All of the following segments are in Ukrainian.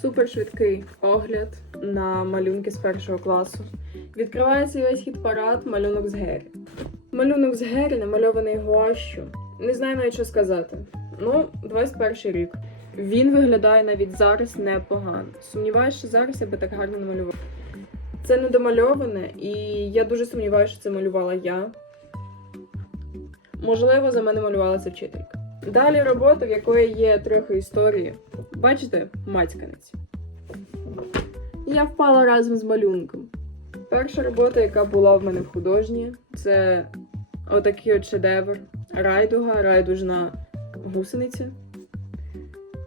Супер швидкий огляд на малюнки з першого класу. Відкривається весь хід парад малюнок з Гері. Малюнок з Гері намальований гуашю. Не знаю навіть що сказати. Ну, 21 рік. Він виглядає навіть зараз непогано. Сумніваюся, що зараз я би так гарно намалювала. Це недомальоване, і я дуже сумніваюся, що це малювала я. Можливо, за мене малювала ця вчителька. Далі робота, в якої є трохи історії. Бачите, мацьканець. Я впала разом з малюнком. Перша робота, яка була в мене в художній, це отакий от шедевр. Райдуга, райдужна гусениця.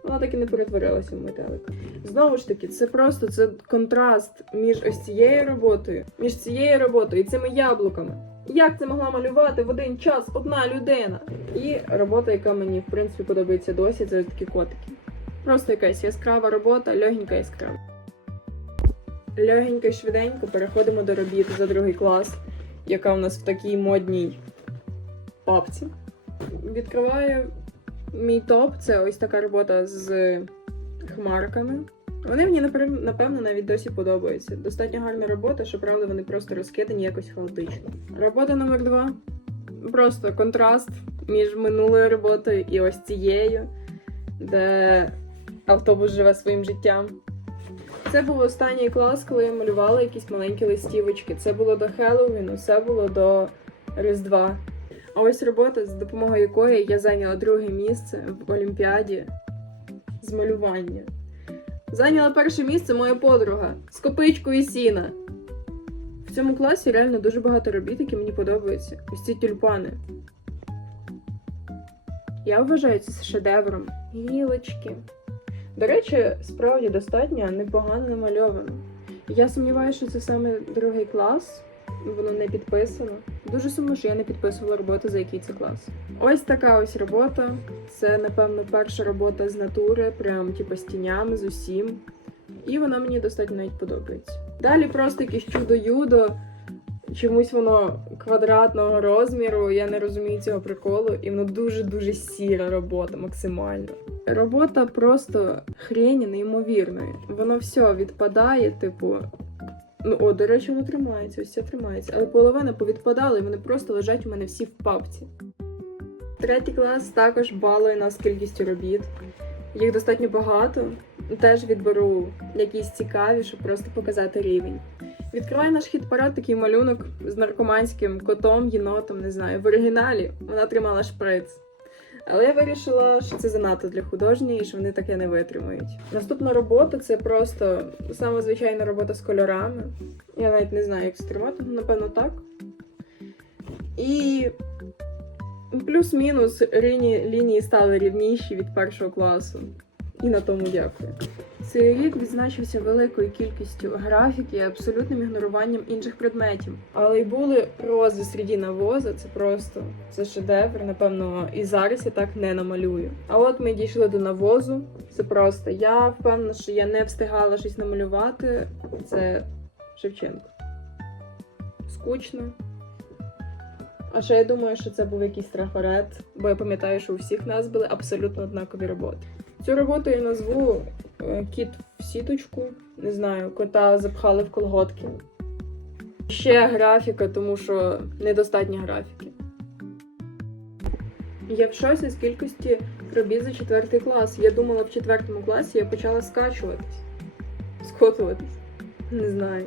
Вона так і не перетворилася в метелика. Знову ж таки, це просто це контраст між ось цією роботою, між цією роботою і цими яблуками. Як це могла малювати в один час одна людина? І робота, яка мені в принципі подобається досі, це такі котики. Просто якась яскрава робота, легенька яскрава. Легенько і швиденько переходимо до робіт за другий клас, яка у нас в такій модній папці. Відкриваю мій топ. Це ось така робота з хмарками. Вони мені напевно навіть досі подобаються. Достатньо гарна робота, щоправда, вони просто розкидані якось хаотично. Робота номер два. Просто контраст між минулою роботою і ось цією, де автобус живе своїм життям. Це був останній клас, коли я малювала якісь маленькі листівочки. Це було до Хеллоуіну, це було до Різдва. А ось робота, з допомогою якої я зайняла друге місце в Олімпіаді з малювання. Зайняла перше місце моя подруга з копичкою сіна. В цьому класі реально дуже багато робіт, які мені подобаються. Ось ці тюльпани. Я вважаю це шедевром. Гілочки. До речі, справді достатньо непогано намальовано. Я сумніваюся, що це саме другий клас, воно не підписано. Дуже сумно, що я не підписувала роботу, за який це клас. Ось така ось робота. Це, напевно, перша робота з натури, прям типу з тінями, з усім. І вона мені достатньо навіть подобається. Далі просто якесь чудо-юдо. Чомусь воно квадратного розміру, я не розумію цього приколу, і воно дуже-дуже сіра робота, максимально. Робота просто хрені неймовірної. Воно все відпадає, типу. Ну, о, до речі, воно тримається, ось це тримається. Але половина повідпадала, і вони просто лежать у мене всі в папці. Третій клас також балує нас кількістю робіт. Їх достатньо багато. Теж відберу якісь цікаві, щоб просто показати рівень. Відкриває наш хід парад такий малюнок з наркоманським котом, єнотом, не знаю. В оригіналі вона тримала шприц. Але я вирішила, що це занадто для художньої, і що вони таке не витримають. Наступна робота це просто саме звичайна робота з кольорами. Я навіть не знаю, як це тримати, ну, напевно, так. І плюс-мінус лінії стали рівніші від першого класу. І на тому дякую. Цей рік відзначився великою кількістю графіки і абсолютним ігноруванням інших предметів. Але й були рози серед навоза, це просто це шедевр. Напевно, і зараз я так не намалюю. А от ми дійшли до навозу. Це просто я впевнена, що я не встигала щось намалювати. Це Шевченко. Скучно. А ще я думаю, що це був якийсь трафарет, бо я пам'ятаю, що у всіх нас були абсолютно однакові роботи. Цю роботу я назву е, кіт в сіточку. Не знаю, кота запхали в колготки. Ще графіка, тому що недостатньо графіки. Я в шоці з кількості робіт за четвертий клас. Я думала, в четвертому класі я почала скачуватись, скотуватись. Не знаю.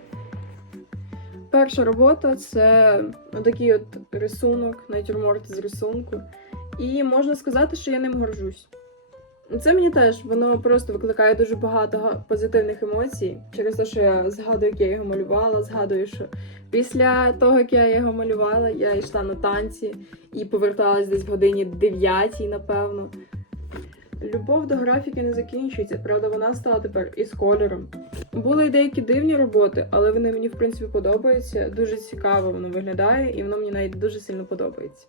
Перша робота це такий от рисунок, натюрморт з рисунку. І можна сказати, що я ним горжусь. Це мені теж воно просто викликає дуже багато позитивних емоцій через те, що я згадую, як я його малювала, згадую, що після того, як я його малювала, я йшла на танці і поверталась десь в годині 9, напевно. Любов до графіки не закінчується, правда, вона стала тепер із кольором. Були й деякі дивні роботи, але вони мені в принципі подобаються. Дуже цікаво воно виглядає, і воно мені навіть дуже сильно подобається.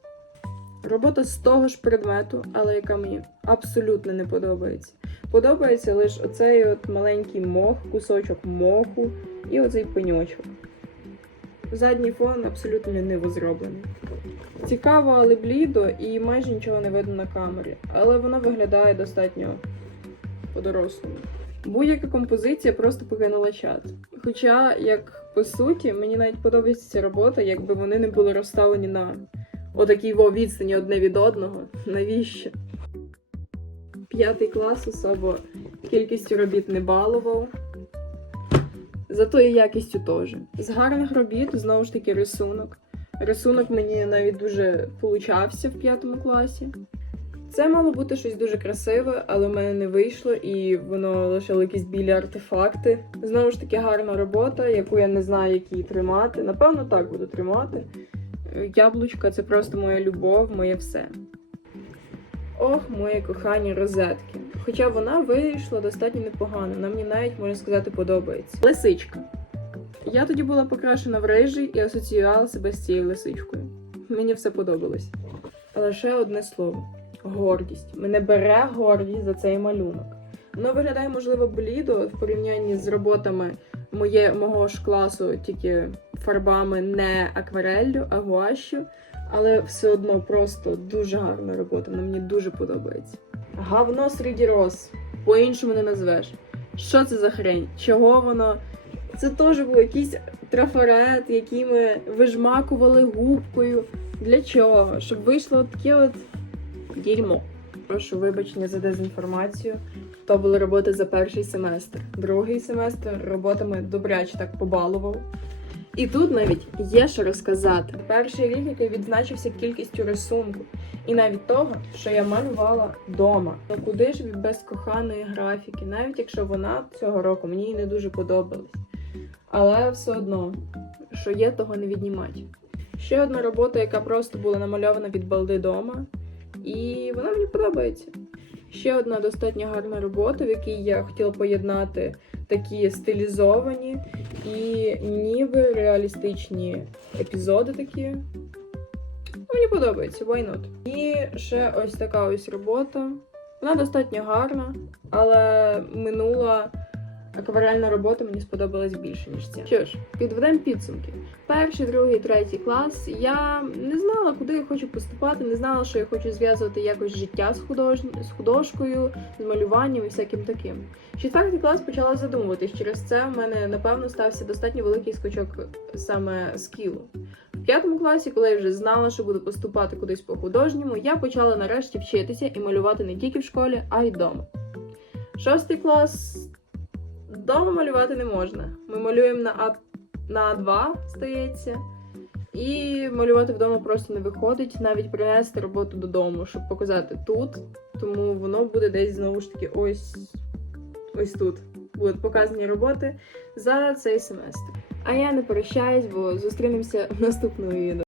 Робота з того ж предмету, але яка мені абсолютно не подобається. Подобається лише оцей от маленький мох, кусочок моху і оцей пеньочок. Задній фон абсолютно ліниво зроблений. Цікаво, але блідо і майже нічого не видно на камері, але воно виглядає достатньо по-дорослому. Будь-яка композиція просто покинула чат. Хоча, як по суті, мені навіть подобається ця робота, якби вони не були розставлені на отакій во відстані одне від одного. Навіщо? П'ятий клас особо кількістю робіт не балував. Зато і якістю теж. З гарних робіт знову ж таки рисунок. Рисунок мені навіть дуже получався в п'ятому класі. Це мало бути щось дуже красиве, але в мене не вийшло, і воно лишило якісь білі артефакти. Знову ж таки, гарна робота, яку я не знаю, як її тримати. Напевно, так буду тримати. Яблучка це просто моя любов, моє все. Ох, моє кохання розетки. Хоча вона вийшла достатньо непогано, вона мені навіть можна сказати подобається. Лисичка. Я тоді була покрашена в рижий і асоціювала себе з цією лисичкою. Мені все подобалось. Але ще одне слово гордість. Мене бере гордість за цей малюнок. Воно виглядає, можливо, блідо в порівнянні з роботами моє, мого ж класу, тільки фарбами не аквареллю, а гуашю. Але все одно просто дуже гарна робота. Вона мені дуже подобається. Гавно серед роз. По-іншому не назвеш. Що це за хрень? Чого воно? Це теж був якийсь трафарет, який ми вижмакували губкою. Для чого? Щоб вийшло таке от дерьмо. Прошу вибачення за дезінформацію. То були роботи за перший семестр. Другий семестр роботами добряче так побалував. І тут навіть є що розказати. Перший рік, який відзначився кількістю рисунку, і навіть того, що я малювала вдома. Ну куди ж без коханої графіки, навіть якщо вона цього року мені не дуже подобалась. Але все одно, що є, того не віднімати. Ще одна робота, яка просто була намальована від балди дома, і вона мені подобається. Ще одна достатньо гарна робота, в якій я хотіла поєднати такі стилізовані і ніби реалістичні епізоди такі. Мені подобається, why not? І ще ось така ось робота. Вона достатньо гарна, але минула акварельна робота мені сподобалась більше, ніж ця. Що ж, підведемо підсумки. Перший, другий, третій клас. Я не знала, куди я хочу поступати, не знала, що я хочу зв'язувати якось життя з, худож... з художкою, з малюванням і всяким таким. Четвертий клас почала задумуватись. Через це в мене напевно стався достатньо великий скачок саме скілу. В п'ятому класі, коли я вже знала, що буду поступати кудись по художньому, я почала нарешті вчитися і малювати не тільки в школі, а й вдома. Шостий клас вдома малювати не можна. Ми малюємо на А на А2, здається. І малювати вдома просто не виходить, навіть принести роботу додому, щоб показати тут. Тому воно буде десь знову ж таки ось ось тут. Будуть показані роботи за цей семестр. А я не прощаюсь, бо зустрінемося в наступному відео.